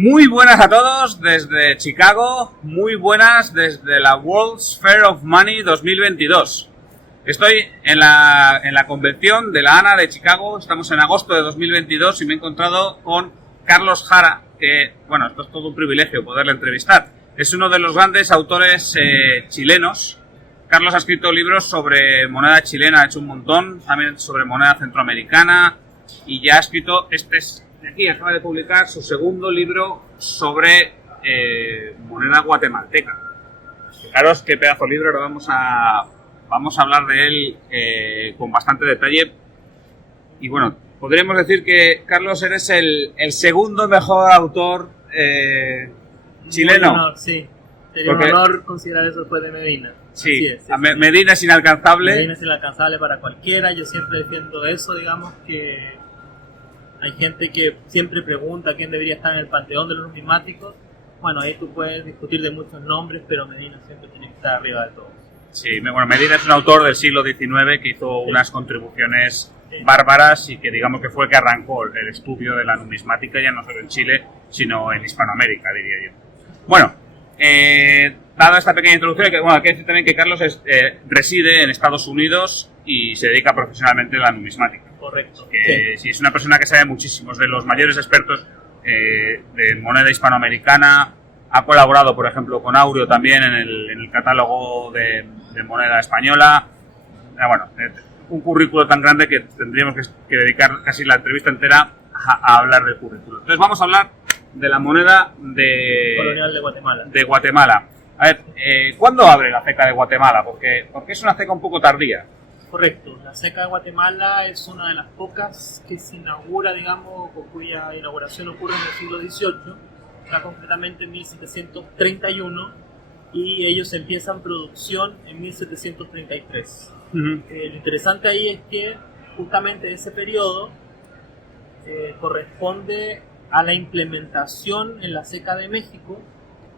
Muy buenas a todos desde Chicago, muy buenas desde la World's Fair of Money 2022. Estoy en la convención de la ANA de Chicago, estamos en agosto de 2022 y me he encontrado con Carlos Jara, que, bueno, esto es todo un privilegio poderle entrevistar. Es uno de los grandes autores chilenos. Carlos ha escrito libros sobre moneda chilena, ha hecho un montón, también sobre moneda centroamericana y ya ha escrito aquí acaba de publicar su segundo libro sobre moneda guatemalteca. Fijaros qué pedazo de libro, vamos a hablar de él con bastante detalle. Y bueno, podríamos decir que, Carlos, eres el segundo mejor autor chileno. Un honor, sí. Sería un honor considerar eso después de Medina. Sí, Medina es inalcanzable. Medina es inalcanzable para cualquiera. Yo siempre defiendo eso, digamos que hay gente que siempre pregunta quién debería estar en el panteón de los numismáticos. Bueno, ahí tú puedes discutir de muchos nombres, pero Medina siempre tiene que estar arriba de todos. Sí, bueno, Medina es un autor del siglo XIX que hizo unas contribuciones bárbaras y que digamos que fue el que arrancó el estudio de la numismática ya no solo en Chile, sino en Hispanoamérica, diría yo. Bueno, dada esta pequeña introducción, hay que decir también que Carlos reside en Estados Unidos y se dedica profesionalmente a la numismática. Correcto. Sí, es una persona que sabe muchísimo, es de los mayores expertos de moneda hispanoamericana. Ha colaborado, por ejemplo, con Aureo también en el catálogo de moneda española. Bueno, un currículo tan grande que tendríamos que dedicar casi la entrevista entera a hablar del currículo. Entonces vamos a hablar de la moneda colonial de Guatemala. De Guatemala. A ver, ¿cuándo abre la ceca de Guatemala? Porque es una ceca un poco tardía. Correcto, la ceca de Guatemala es una de las pocas que se inaugura, digamos, o cuya inauguración ocurre en el siglo XVIII, está concretamente en 1731, y ellos empiezan producción en 1733. Uh-huh. Lo interesante ahí es que justamente ese periodo corresponde a la implementación en la ceca de México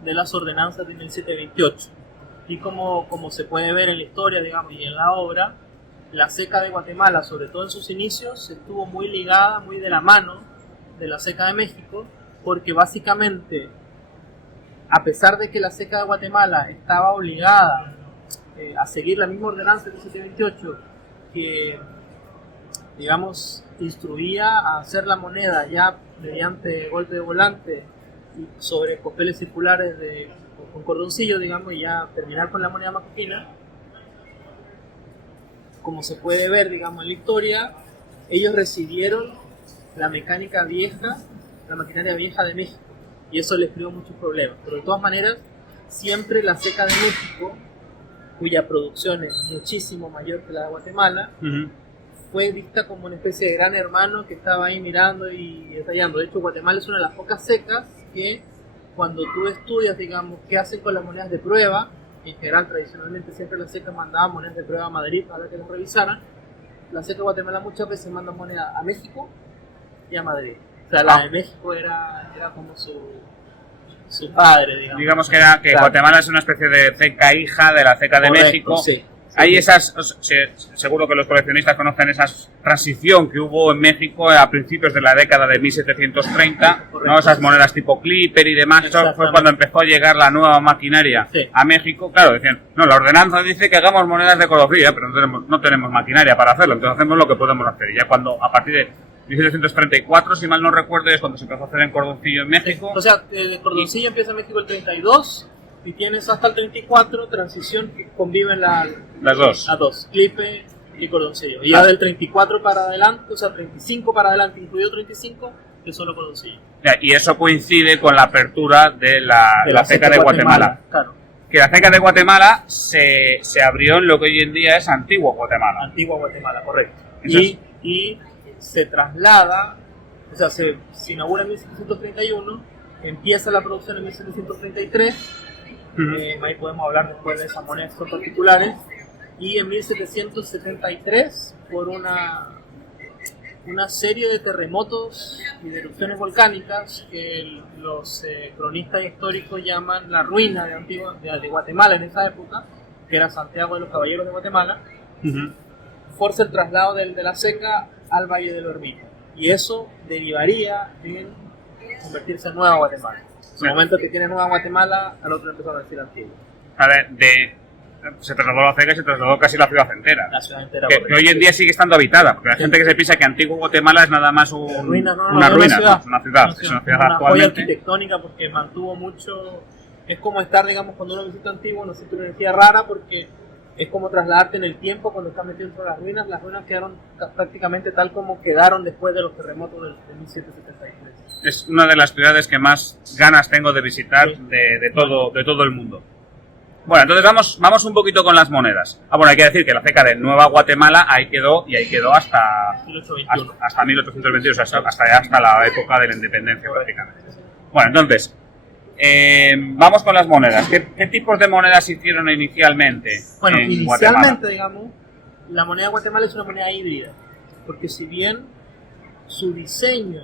de las ordenanzas de 1728. Y como se puede ver en la historia, digamos, y en la obra, la ceca de Guatemala, sobre todo en sus inicios, estuvo muy ligada, muy de la mano de la ceca de México, porque básicamente, a pesar de que la ceca de Guatemala estaba obligada a seguir la misma ordenanza de 1728, que, digamos, instruía a hacer la moneda ya mediante golpe de volante y sobre papeles circulares con cordoncillo, digamos, y ya terminar con la moneda macoquina. Como se puede ver, digamos, en la historia, ellos recibieron la mecánica vieja, la maquinaria vieja de México, y eso les creó muchos problemas. Pero de todas maneras, siempre la ceca de México, cuya producción es muchísimo mayor que la de Guatemala, uh-huh, fue vista como una especie de gran hermano que estaba ahí mirando y detallando. De hecho, Guatemala es una de las pocas secas que, cuando tú estudias, digamos, qué hacen con las monedas de prueba, en general, tradicionalmente siempre la ceca mandaba monedas de prueba a Madrid para que las revisaran. La ceca de Guatemala muchas veces manda moneda a México y a Madrid. O sea, la de México era como su padre, digamos. Digamos que claro. Guatemala es una especie de ceca hija de la ceca de Correcto, México. Sí. Hay seguro que los coleccionistas conocen esa transición que hubo en México a principios de la década de 1730, ¿no? Esas monedas tipo Clipper y demás. Eso fue cuando empezó a llegar la nueva maquinaria a México. Claro, decían, no, la ordenanza dice que hagamos monedas de color fría, pero no tenemos maquinaria para hacerlo, entonces hacemos lo que podemos hacer. Y ya cuando, a partir de 1734, si mal no recuerdo, es cuando se empezó a hacer en cordoncillo en México. O sea, el cordoncillo empieza en México el 32 y tienes hasta el 34, transición que conviven las dos, clipe y cordoncillo. Y ya del 34 para adelante, o sea, 35 para adelante, incluido 35, es solo cordoncillo. Y eso coincide con la apertura de la ceca de Guatemala. Claro. Que la ceca de Guatemala se abrió en lo que hoy en día es Antigua Guatemala. Antigua Guatemala, correcto. Entonces, y se traslada, o sea, se inaugura en 1731, empieza la producción en 1733. Ahí podemos hablar después de esas monedas son particulares, y en 1773, por una serie de terremotos y de erupciones volcánicas que los cronistas históricos llaman la ruina de Guatemala en esa época, que era Santiago de los Caballeros de Guatemala, forza el traslado de la ceca al Valle del Hormito, y eso derivaría en convertirse en Nueva Guatemala. En el momento que tiene Nueva Guatemala, al otro empezó a decir Antigua. A ver, se trasladó la ceca y se trasladó casi la ciudad entera. La ciudad entera. Que hoy en día sigue estando habitada, porque hay gente que se piensa que Antiguo Guatemala es nada más una ruina, es una ciudad. Es una ciudad Una joya actualmente. arquitectónica porque mantuvo mucho. Es como estar, digamos, cuando uno visita Antiguo, no sé, una energía rara porque es como trasladarte en el tiempo cuando estás metido dentro de las ruinas. Las ruinas quedaron prácticamente tal como quedaron después de los terremotos de 1773. Es una de las ciudades que más ganas tengo de visitar de todo el mundo. Bueno, entonces vamos un poquito con las monedas. Bueno, hay que decir que la ceca de Nueva Guatemala ahí quedó hasta 1822, o sea, hasta la época de la independencia prácticamente. Bueno, entonces, vamos con las monedas. ¿Qué tipos de monedas hicieron inicialmente? Bueno, en inicialmente, Guatemala? digamos, la moneda de Guatemala es una moneda híbrida, porque si bien su diseño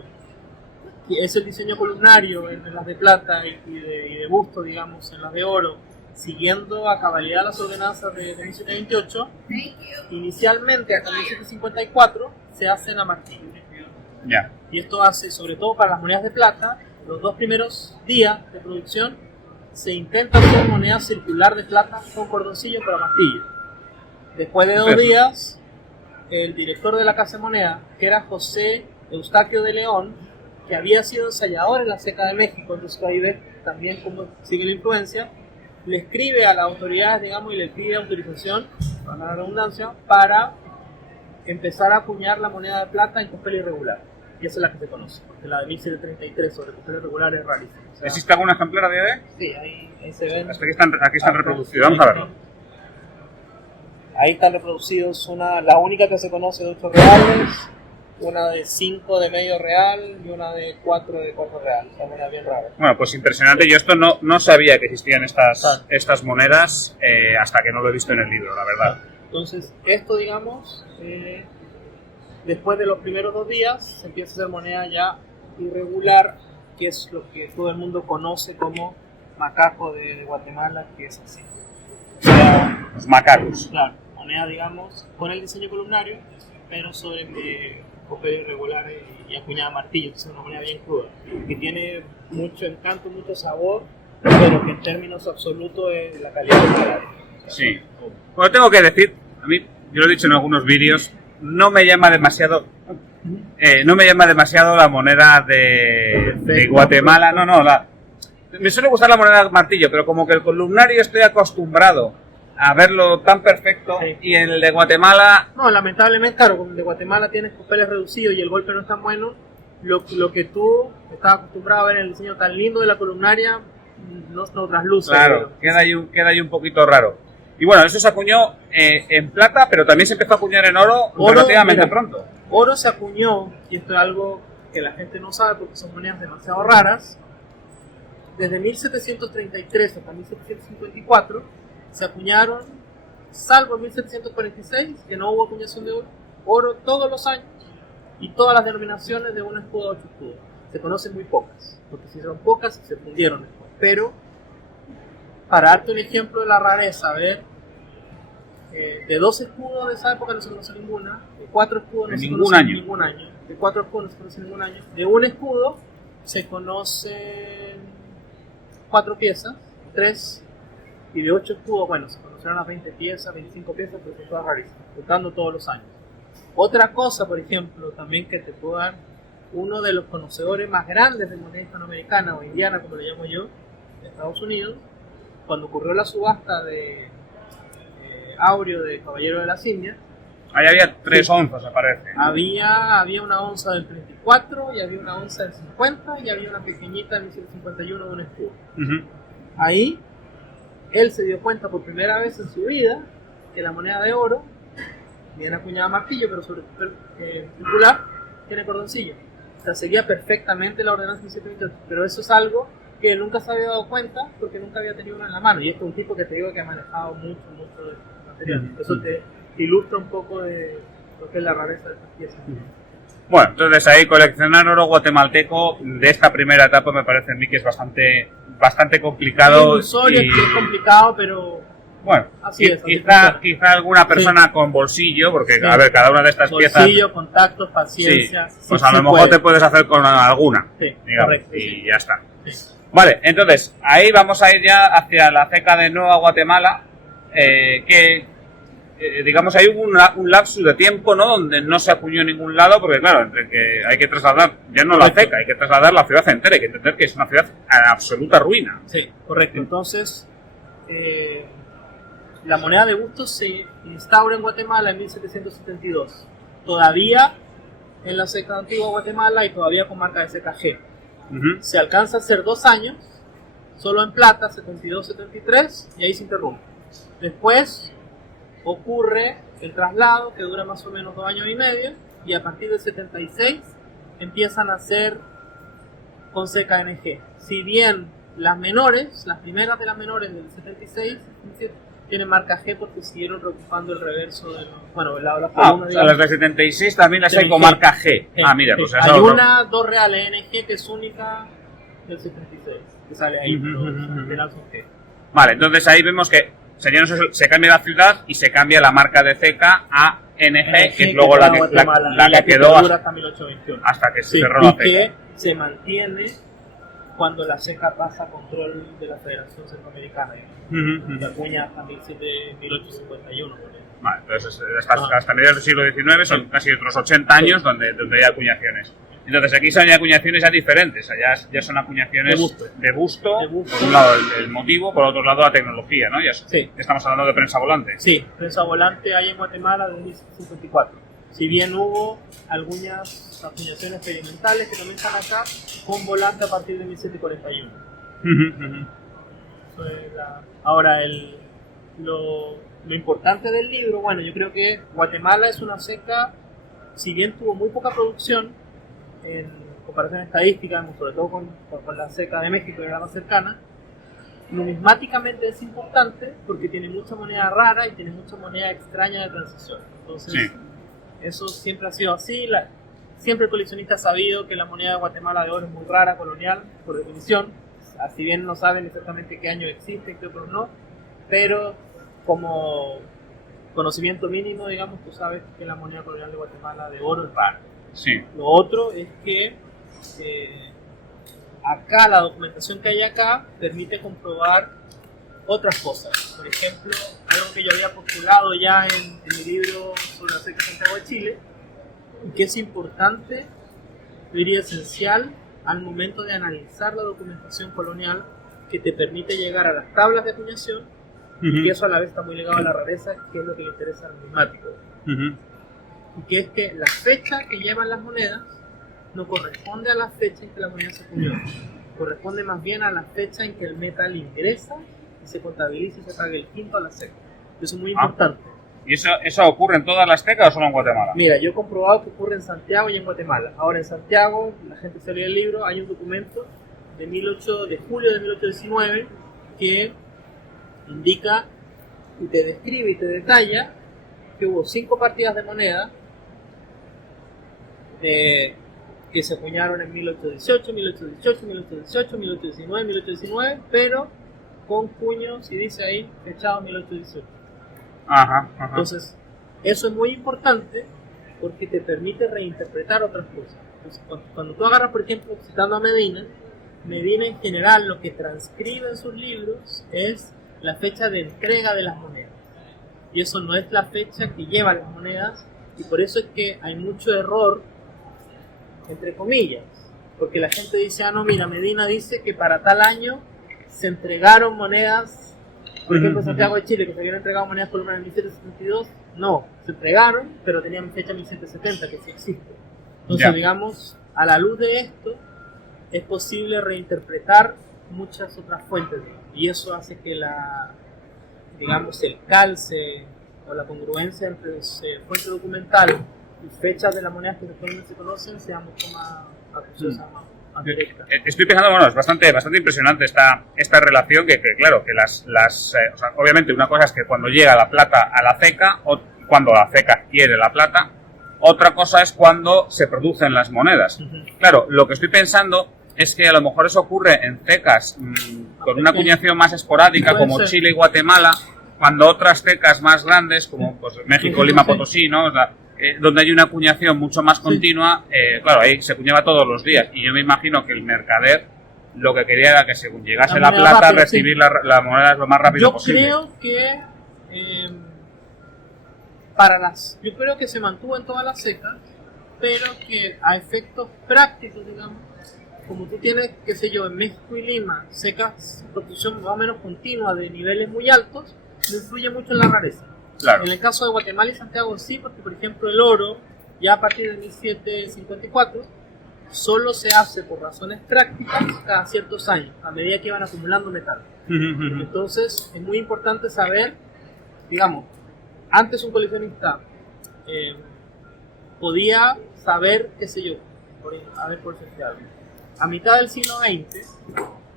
es el diseño columnario en las de plata y de busto, digamos, en las de oro, siguiendo a cabalidad las ordenanzas de 1728, inicialmente hasta 1754 se hacen a martillo. Ya. Y esto hace, sobre todo para las monedas de plata, los 2 primeros días de producción se intenta hacer moneda circular de plata con cordoncillo para martillo. Después de 2 días, el director de la Casa de Moneda, que era José Eustaquio de León, que había sido ensayador en la Ceca de México, entonces ahí ves también cómo sigue la influencia, le escribe a las autoridades, digamos, y le pide autorización, para la redundancia, para empezar a acuñar la moneda de plata en papel irregular. Y esa es la que se conoce, porque la de 1733 sobre papel irregular es rarísima. O sea, ¿existe algún ejemplar a día de hoy? sí, ahí se ven. Aquí están reproducidos, vamos a verlo. Ahí están reproducidos la única que se conoce de 8 reales, una de 5 de medio real y una de 4 de 4 real. Esa moneda bien rara. Bueno, pues impresionante. Yo esto no sabía que existían estas monedas hasta que no lo he visto en el libro, la verdad. Entonces, esto, digamos, después de los primeros 2 días, se empieza a hacer moneda ya irregular, que es lo que todo el mundo conoce como macaco de Guatemala, que es así. O sea, Los macacos. claro, moneda, digamos, con el diseño columnario, pero sobre papel irregular y acuñada a martillo, que es una moneda bien cruda, que tiene mucho encanto, mucho sabor, pero que en términos absolutos es la calidad del salario. Sí. Bueno, tengo que decir, a mí, yo lo he dicho en algunos vídeos, no me llama demasiado la moneda de Guatemala. Me suele gustar la moneda de martillo, pero como que el columnario estoy acostumbrado a verlo tan perfecto, sí. Y en el de Guatemala... No, lamentablemente, claro, como de Guatemala tienes papeles reducidos y el golpe no es tan bueno, lo que tú estás acostumbrado a ver en el diseño tan lindo de la columnaria no trasluce. Claro, queda ahí un poquito raro. Y bueno, eso se acuñó en plata, pero también se empezó a acuñar en oro relativamente mira, pronto. Oro se acuñó, y esto es algo que la gente no sabe porque son monedas demasiado raras, desde 1733 hasta 1754 se acuñaron, salvo en 1746, que no hubo acuñación de oro todos los años, y todas las denominaciones de un escudo a 8 escudos. Se conocen muy pocas, porque si son pocas se fundieron después. Pero, para darte un ejemplo de la rareza, a ver, de 2 escudos de esa época no se conoce ninguna, de 4 escudos no se conoce ningún año, de 4 escudos no se conoce ningún año, de un escudo se conocen 4 piezas, 3, y de 8 escudos, bueno, se conocieron las 20 piezas, 25 piezas, pero son todas rarísimas, contando todos los años. Otra cosa, por ejemplo, también que te puedo dar, uno de los conocedores más grandes de moneda hispanoamericana o indiana, como le llamo yo, de Estados Unidos, cuando ocurrió la subasta de áureo de Caballero de las Indias, Ahí había 3 onzas, me parece. había una onza del 34, y había una onza del 50, y había una pequeñita del 1751 de un escudo. Ahí, él se dio cuenta por primera vez en su vida que la moneda de oro, bien acuñada a martillo, pero sobre circular, tiene cordoncillo. O sea, seguía perfectamente la ordenanza 1728, pero eso es algo que él nunca se había dado cuenta porque nunca había tenido uno en la mano. Y esto es un tipo que te digo que ha manejado mucho de material. Eso te ilustra un poco de lo que es la rareza de estas piezas. Bueno, entonces ahí coleccionar oro guatemalteco de esta primera etapa me parece a mí que es bastante complicado. Es ilusorio, es complicado, pero Bueno, Así es, así quizá alguna persona con bolsillo, porque, Sí. a ver, cada una de estas piezas... Bolsillo, contactos, paciencia. Sí, pues a lo mejor te puedes hacer con alguna, Sí, digamos, correcto, y sí. ya está. Sí. Vale, entonces, ahí vamos a ir ya hacia la ceca de Nueva Guatemala, digamos, ahí hubo un lapsus de tiempo, ¿no?, donde no se acuñó en ningún lado, porque claro, entre que hay que trasladar, ya no la ceca, hay que trasladar la ciudad entera, hay que entender que es una ciudad en absoluta ruina. Sí, correcto. Entonces, la moneda de Bustos se instaura en Guatemala en 1772. Todavía en la ceca antigua Guatemala y todavía con marca de ceca G. Ujú. Se alcanza a hacer 2 años, solo en plata, 72-73, y ahí se interrumpe. Después ocurre el traslado, que dura más o menos 2 años y medio, y a partir del 76 empiezan a hacer con ceca NG. Si bien las menores, las primeras de las menores del 76, tienen marca G porque siguieron reocupando el reverso de la columna, O sea, las de 76 también las hay Tienen con G. marca G. G. Ah, mira, pues Hay eso... una 2 reales NG que es única del 76, que sale ahí, pero en general son G. Vale, entonces ahí vemos que se cambia la ciudad y se cambia la marca de ceca a NG, que es luego la que quedó dura hasta 1821. hasta que se Sí, cerró la y ceca. que se mantiene cuando la ceca pasa a control de la Federación Centroamericana. Ujú, Se ujú. acuña hasta 1851. por ejemplo. Vale, entonces hasta mediados del siglo XIX son casi otros 80 años donde hay acuñaciones. Entonces aquí son acuñaciones ya diferentes, ya son acuñaciones de busto, De busto. por un lado el motivo, por otro lado la tecnología, ¿no? Sí. Estamos hablando de prensa volante. Sí, prensa volante hay en Guatemala desde 1954. Si bien hubo algunas acuñaciones experimentales que también están acá con volante a partir de 1741. Ujú, ujú. Ahora, lo importante del libro, bueno, yo creo que Guatemala es una ceca, si bien tuvo muy poca producción en comparación estadística, sobre todo con la ceca de México, que era la más cercana, numismáticamente es importante porque tiene mucha moneda rara y tiene mucha moneda extraña de transición. Entonces, Sí. eso siempre ha sido así. Siempre el coleccionista ha sabido que la moneda de Guatemala de oro es muy rara, colonial, por definición. Si bien no saben exactamente qué año existe, qué otros no, pero como conocimiento mínimo, digamos, tú sabes que la moneda colonial de Guatemala de oro es rara. Sí. Lo otro es que acá, la documentación que hay acá permite comprobar otras cosas. Por ejemplo, algo que yo había postulado ya en mi libro sobre la ceca de Santiago de Chile, y que es importante, yo diría esencial, al momento de analizar la documentación colonial, que te permite llegar a las tablas de acuñación, y eso a la vez está muy ligado a la rareza, que es lo que le interesa al numismático. Ujú. Y que es que la fecha que llevan las monedas no corresponde a la fecha en que la moneda se acuñó, corresponde más bien a la fecha en que el metal ingresa y se contabiliza y se paga el quinto a la ceca. Eso es muy importante. ¿Y eso ocurre en todas las tecas o solo en Guatemala? Mira, yo he comprobado que ocurre en Santiago y en Guatemala. Ahora en Santiago, la gente se lee el libro, hay un documento de julio de 1819 que indica y te describe y te detalla que hubo 5 partidas de moneda que se acuñaron en 1818, 1818, 1818, 1819, 1819, pero con cuños, y dice ahí, fechado 1818. Ajá, ajá. Entonces, eso es muy importante porque te permite reinterpretar otras cosas. Entonces, cuando tú agarras, por ejemplo, citando a Medina en general lo que transcribe en sus libros es la fecha de entrega de las monedas. Y eso no es la fecha que llevan las monedas, y por eso es que hay mucho error, entre comillas, porque la gente dice, no, mira, Medina dice que para tal año se entregaron monedas. Por ejemplo, en Santiago de Chile, que se habían entregado monedas colombianas en 1772, no, se entregaron, pero tenían fecha 1770, que sí existe. Entonces, digamos, a la luz de esto, es posible reinterpretar muchas otras fuentes, y eso hace que digamos, el calce o la congruencia entre fuente documental y fechas de las monedas que se conocen sea mucho más acuciosa, más directa. Estoy pensando, bueno, es bastante impresionante esta relación que claro, que o sea, obviamente una cosa es que cuando llega la plata a la ceca, o cuando la ceca adquiere la plata, otra cosa es cuando se producen las monedas. Claro, lo que estoy pensando es que a lo mejor eso ocurre en cecas con una acuñación más esporádica como Chile y Guatemala, cuando otras cecas más grandes, como pues México, Lima, Potosí, ¿no? O sea, donde hay una acuñación mucho más continua, claro, ahí se acuñaba todos los días. Y yo me imagino que el mercader lo que quería era que según llegase la plata, rápido, recibir la moneda lo más rápido posible. Yo creo que yo creo que se mantuvo en todas las secas, pero que a efectos prácticos, digamos, como tú tienes, qué sé yo, en México y Lima, secas, producción más o menos continua de niveles muy altos, no influye mucho en la rareza. Claro. En el caso de Guatemala y Santiago sí, porque por ejemplo el oro, ya a partir de 1754, solo se hace por razones prácticas cada ciertos años, a medida que van acumulando metal. Entonces es muy importante saber, digamos, antes un coleccionista podía saber, qué sé yo, por ejemplo, a mitad del siglo XX,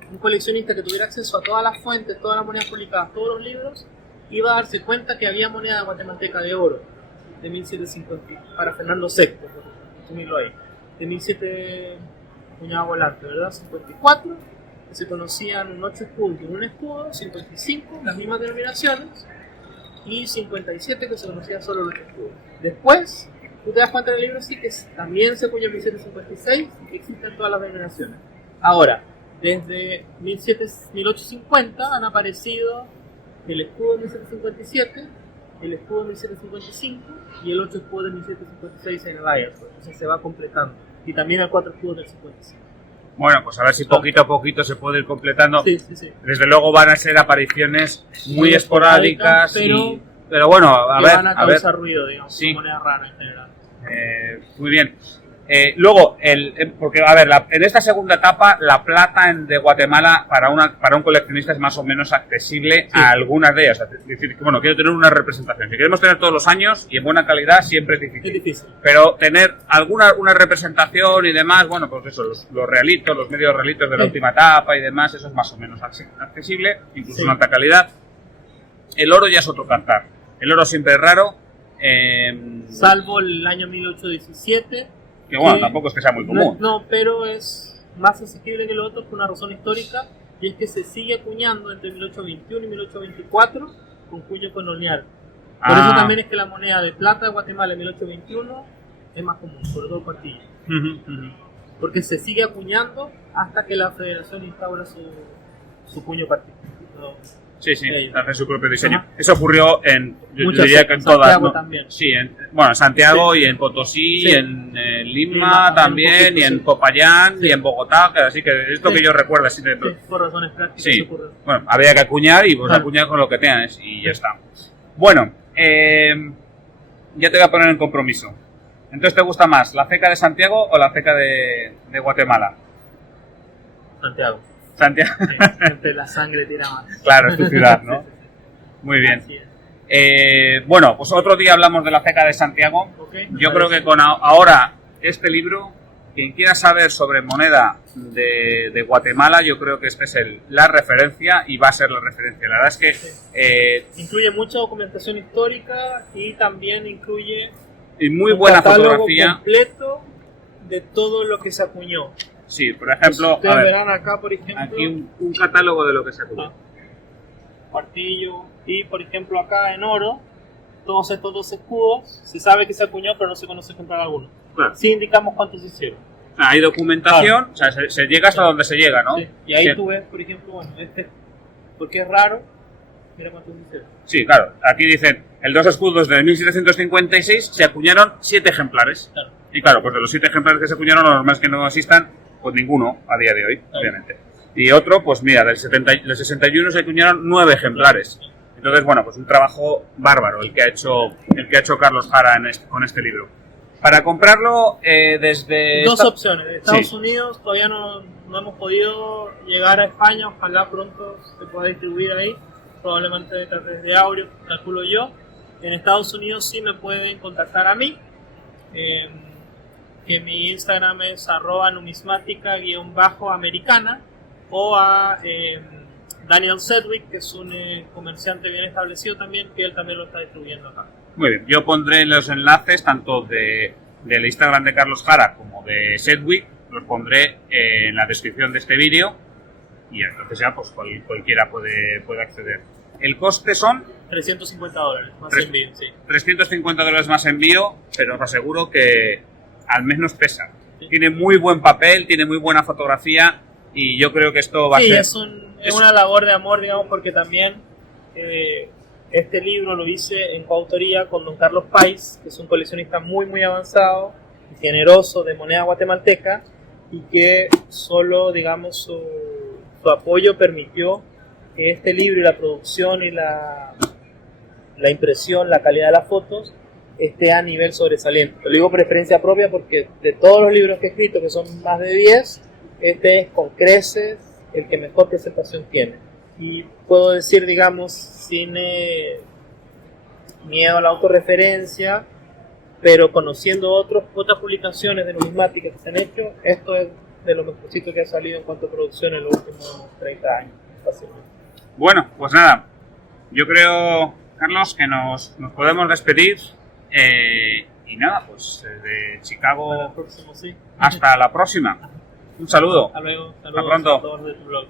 un coleccionista que tuviera acceso a todas las fuentes, todas las monedas publicadas, todos los libros, iba a darse cuenta que había moneda guatemalteca de oro de 1750 para Fernando VI, por resumirlo ahí, de 17 cuñado volante, ¿verdad? 54, que se conocían un 8 escudos y un escudo, 55, las mismas denominaciones, y 57 que se conocía solo los escudos. Después, tú te das cuenta del libro, sí, que también se acuñó en 1756 y que existen todas las denominaciones. Ahora, desde 1850 han aparecido el escudo de 1757, el escudo de 1755 y el 8 escudo de 1756 en el Ayers. Entonces se va completando. Y también el 4 escudo del 55. Bueno, pues a ver si poquito a poquito se puede ir completando. Sí. Desde luego van a ser apariciones muy esporádicas, pero bueno, a ver. Van a causar ruido, digamos, sí. Moneda rara en general. Muy bien. Luego, porque a ver, en esta segunda etapa, la plata de Guatemala para un coleccionista es más o menos accesible a algunas de ellas. Es decir, que, bueno, quiero tener una representación. Si queremos tener todos los años y en buena calidad, siempre es difícil. Es difícil. Pero tener una representación y demás, bueno, pues eso, los realitos, los medios realitos de la última etapa y demás, eso es más o menos accesible, incluso en alta calidad. El oro ya es otro cantar. El oro siempre es raro. Salvo el año 1817. Que bueno, tampoco es que sea muy común. No, pero es más asequible que lo otro por una razón histórica, y es que se sigue acuñando entre 1821 y 1824 con cuño colonial. Por eso también es que la moneda de plata de Guatemala en 1821 es más común, sobre todo el cuartillo. Porque se sigue acuñando hasta que la federación instaura su cuño particular. Sí, hace su propio diseño. Eso ocurrió yo diría que en Santiago todas, ¿no? También. Sí, en Santiago y en Potosí, en Lima también, y en Popayán y en Bogotá, así que esto que yo recuerdo así de... por razones prácticas. Sí, bueno, había que acuñar y pues acuñar con lo que tienes y ya está. Bueno, ya te voy a poner en compromiso. Entonces, ¿te gusta más la ceca de Santiago o la ceca de Guatemala? Santiago. Santiago. Sí, siempre la sangre tira más. Claro, es tu ciudad, ¿no? Muy bien. Bueno, pues otro día hablamos de la ceca de Santiago. Yo creo que con ahora este libro, quien quiera saber sobre moneda de Guatemala, yo creo que este es la referencia y va a ser la referencia. La verdad es que... incluye mucha documentación histórica y también incluye y muy buena fotografía completo de todo lo que se acuñó. Sí, por ejemplo, ustedes verán acá, por ejemplo, aquí un catálogo de lo que se acuñó. Cuartillo, y por ejemplo acá en oro, todos estos dos escudos, se sabe que se acuñó, pero no se conoce comprar alguno. Claro. Sí indicamos cuántos se hicieron. Hay documentación, claro. O sea, se llega hasta donde se llega, ¿no? Sí. Y ahí tú ves, por ejemplo, bueno, porque es raro, mira cuántos se hicieron. Sí, claro, aquí dicen, el dos escudos de 1756 se acuñaron 7 ejemplares. Claro. Y claro, pues de los 7 ejemplares que se acuñaron, los más que no existan, pues ninguno a día de hoy, obviamente. Y otro, pues mira, del 61 se acuñaron 9 ejemplares. Entonces, bueno, pues un trabajo bárbaro el que ha hecho Carlos Jara con este libro. Para comprarlo desde... Dos opciones. De Estados Unidos todavía no hemos podido llegar a España, ojalá pronto se pueda distribuir ahí, probablemente a través de audio, calculo yo. En Estados Unidos sí me pueden contactar a mí, que mi Instagram es @numismática_americana, o a Daniel Sedgwick, que es un comerciante bien establecido también, que él también lo está distribuyendo acá. Muy bien, yo pondré los enlaces tanto del Instagram de Carlos Jara como de Sedgwick, los pondré en la descripción de este vídeo y entonces ya pues cualquiera puede acceder. El coste son $350 más envío, sí. $350 más envío, pero os aseguro que al menos pesa. Sí. Tiene muy buen papel, tiene muy buena fotografía y yo creo que esto va a ser... Es una labor de amor, digamos, porque también este libro lo hice en coautoría con don Carlos Pais, que es un coleccionista muy muy avanzado y generoso de moneda guatemalteca, y que solo, digamos, su apoyo permitió que este libro y la producción y la impresión, la calidad de las fotos esté a nivel sobresaliente. Lo digo por experiencia propia porque de todos los libros que he escrito, que son más de 10, este es con creces el que mejor presentación tiene. Y puedo decir, digamos, sin miedo a la autorreferencia, pero conociendo otras publicaciones de numismática que se han hecho, esto es de lo mejorcito que ha salido en cuanto a producción en los últimos 30 años. Fácilmente. Bueno, pues nada, yo creo, Carlos, que nos podemos despedir y nada, pues desde Chicago Próximo, sí. hasta la próxima. Un saludo. Hasta luego. Hasta pronto. A todos de tu blog.